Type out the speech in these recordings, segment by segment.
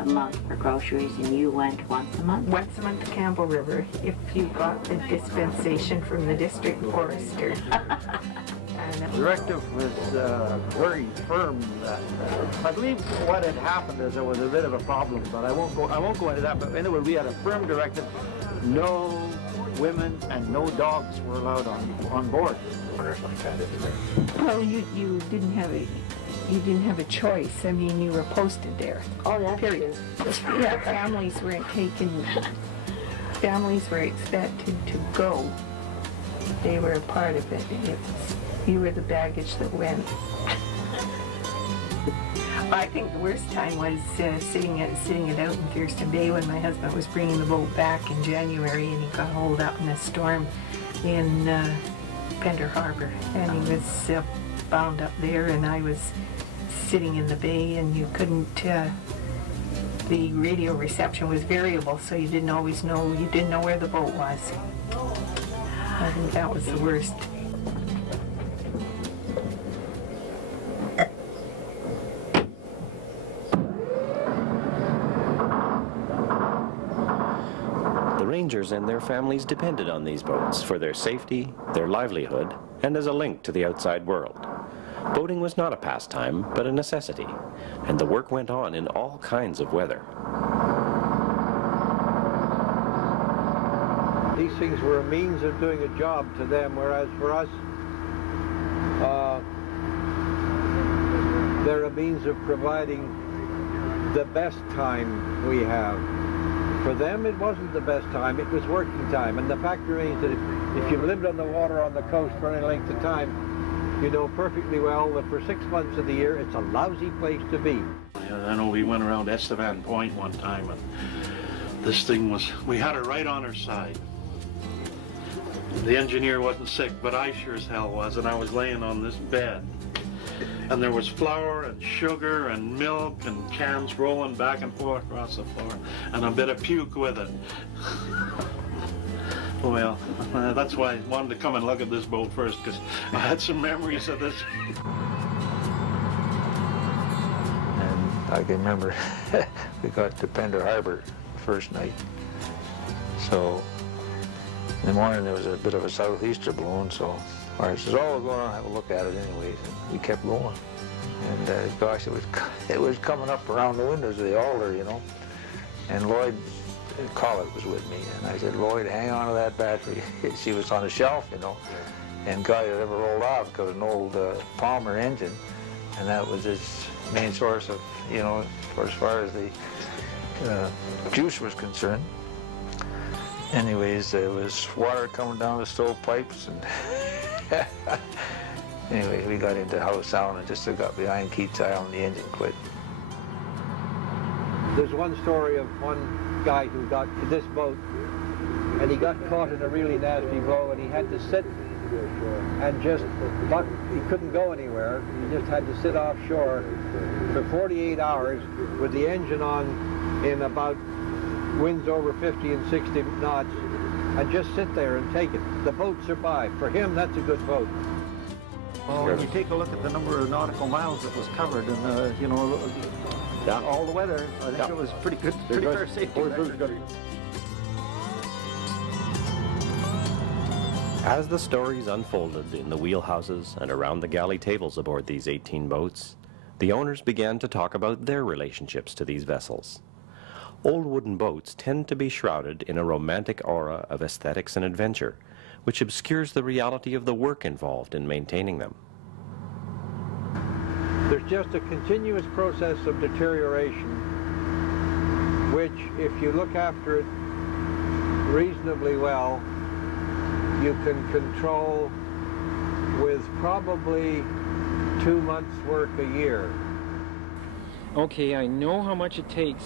a month for groceries, and you went once a month? Once a month to Campbell River, if you got the dispensation from the district forester. The directive was very firm. I believe what had happened is there was a bit of a problem, but I won't go into that. But anyway, we had a firm directive: no women and no dogs were allowed on board. Well, you didn't have a choice. I mean, you were posted there. Oh, that's period. Yeah, families weren't taken. Families were expected to go. They were a part of it. You were the baggage that went. I think the worst time was sitting it out in Thurston Bay when my husband was bringing the boat back in January, and he got hauled up in a storm in Pender Harbor, and he was bound up there, and I was sitting in the bay, and you couldn't. The radio reception was variable, so you didn't always know. You didn't know where the boat was. I think that was the worst. The Rangers and their families depended on these boats for their safety, their livelihood, and as a link to the outside world. Boating was not a pastime, but a necessity, and the work went on in all kinds of weather. These things were a means of doing a job to them, whereas for us, they're a means of providing the best time we have. For them, it wasn't the best time, it was working time. And the fact remains that if you've lived on the water on the coast for any length of time, you know perfectly well that for 6 months of the year, it's a lousy place to be. I know we went around Estevan Point one time, and this thing was, we had it right on our side. The engineer wasn't sick, but I sure as hell was, and I was laying on this bed. And there was flour and sugar and milk and cans rolling back and forth across the floor, and a bit of puke with it. Well, that's why I wanted to come and look at this boat first, because I had some memories of this. And I can remember we got to Pender Harbor the first night. So in the morning there was a bit of a southeaster blowing, so I says, oh, we're going to have a look at it anyways. And we kept going. And gosh, it was coming up around the windows of the alder, you know. And Lloyd Collett was with me, and I said, Lloyd, hang on to that battery. She was on a shelf, you know, and God, it never rolled off because of an old Palmer engine, and that was his main source of, you know, for as far as the juice was concerned. Anyways, there was water coming down the stove pipes, and anyway, we got into House Island and just got behind Keats Island, the engine quit. There's one story of one guy who got to this boat, and he got caught in a really nasty blow, and he had to sit and just, but he couldn't go anywhere. He just had to sit offshore for 48 hours with the engine on in about winds over 50 and 60 knots, and just sit there and take it. The boat survived. For him, that's a good boat. Well, when you take a look at the number of nautical miles that was covered, and you know, all the weather, I think it was pretty good, pretty fair safety record. As the stories unfolded in the wheelhouses and around the galley tables aboard these 18 boats, the owners began to talk about their relationships to these vessels. Old wooden boats tend to be shrouded in a romantic aura of aesthetics and adventure, which obscures the reality of the work involved in maintaining them. There's just a continuous process of deterioration, which, if you look after it reasonably well, you can control with probably 2 months' work a year. Okay, I know how much it takes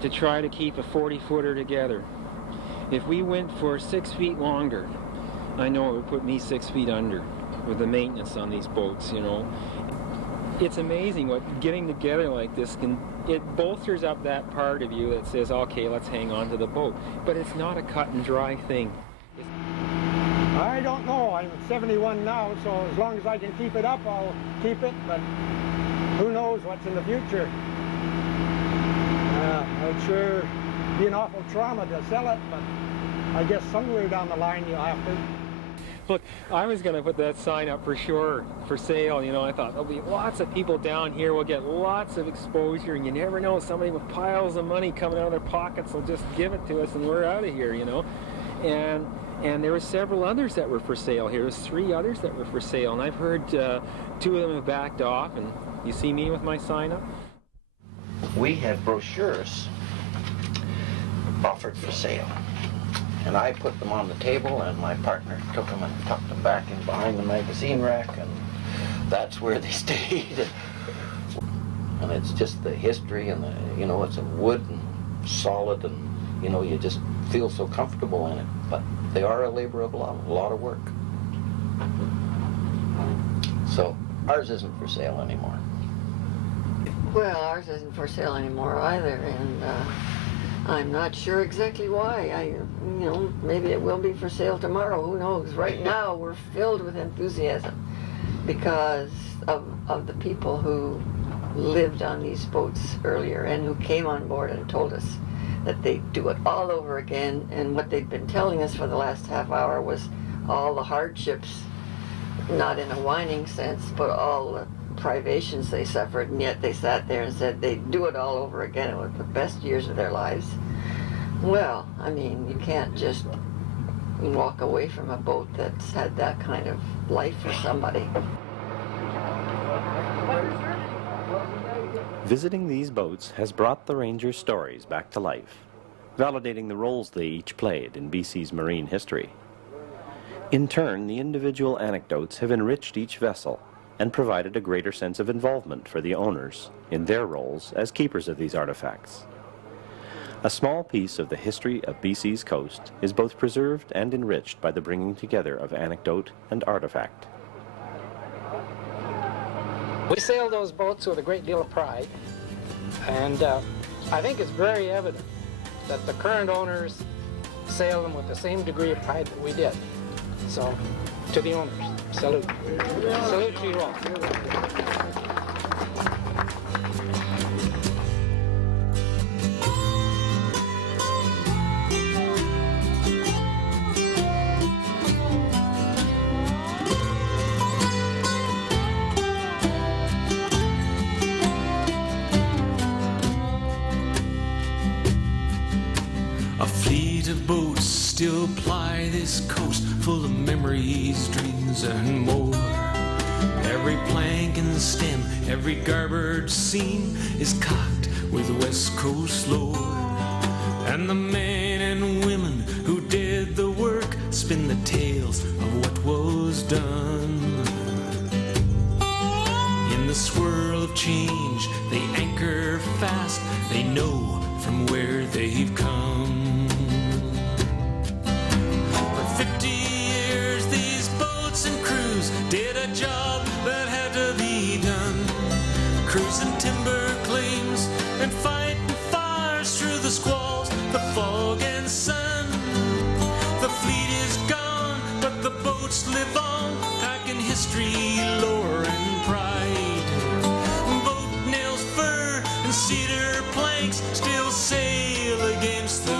to try to keep a 40-footer together. If we went for 6 feet longer, I know it would put me 6 feet under with the maintenance on these boats, you know. It's amazing what getting together like this can, it bolsters up that part of you that says, okay, let's hang on to the boat. But it's not a cut and dry thing. I don't know. I'm 71 now, so as long as I can keep it up, I'll keep it, but who knows what's in the future. sure be an awful trauma to sell it, but I guess somewhere down the line you'll have to. Look, I was going to put that sign up for sure, for sale, you know. I thought there'll be lots of people down here, we'll get lots of exposure, and you never know, somebody with piles of money coming out of their pockets will just give it to us and we're out of here, you know. And there were several others that were for sale here. There's 3 others that were for sale, and I've heard 2 of them have backed off, and you see me with my sign up? We had brochures offered for sale. And I put them on the table, and my partner took them and tucked them back in behind the magazine rack, and that's where they stayed. And it's just the history, and you know, it's a wood and solid, and you know, you just feel so comfortable in it. But they are a labor of love, a lot of work. So ours isn't for sale anymore. Well, ours isn't for sale anymore either, and I'm not sure exactly why. You know, maybe it will be for sale tomorrow, who knows. Right now we're filled with enthusiasm because of the people who lived on these boats earlier and who came on board and told us that they'd do it all over again, and what they'd been telling us for the last half hour was all the hardships, not in a whining sense, but all the privations they suffered, and yet they sat there and said they'd do it all over again. It was the best years of their lives. Well, I mean, you can't just walk away from a boat that's had that kind of life for somebody. Visiting these boats has brought the Rangers' stories back to life, validating the roles they each played in BC's marine history. In turn, the individual anecdotes have enriched each vessel and provided a greater sense of involvement for the owners in their roles as keepers of these artifacts. A small piece of the history of BC's coast is both preserved and enriched by the bringing together of anecdote and artifact. We sailed those boats with a great deal of pride, and I think it's very evident that the current owners sail them with the same degree of pride that we did. So, to the owners, salute. Salute to you all. A fleet of boats still ply this coast, full of memories, dreams, and more. Every plank and stem, every garboard seam is cocked with West Coast lore. And the men and women who did the work spin the tales of what was done. In the swirl of change, they anchor fast, they know from where they've come. For 50 years these boats and crews did a job that had to be done. Cruising timber claims and fighting fires through the squalls, the fog and sun. The fleet is gone, but the boats live on, packing history, lore and pride. Boat nails, fur and cedar planks still sail against the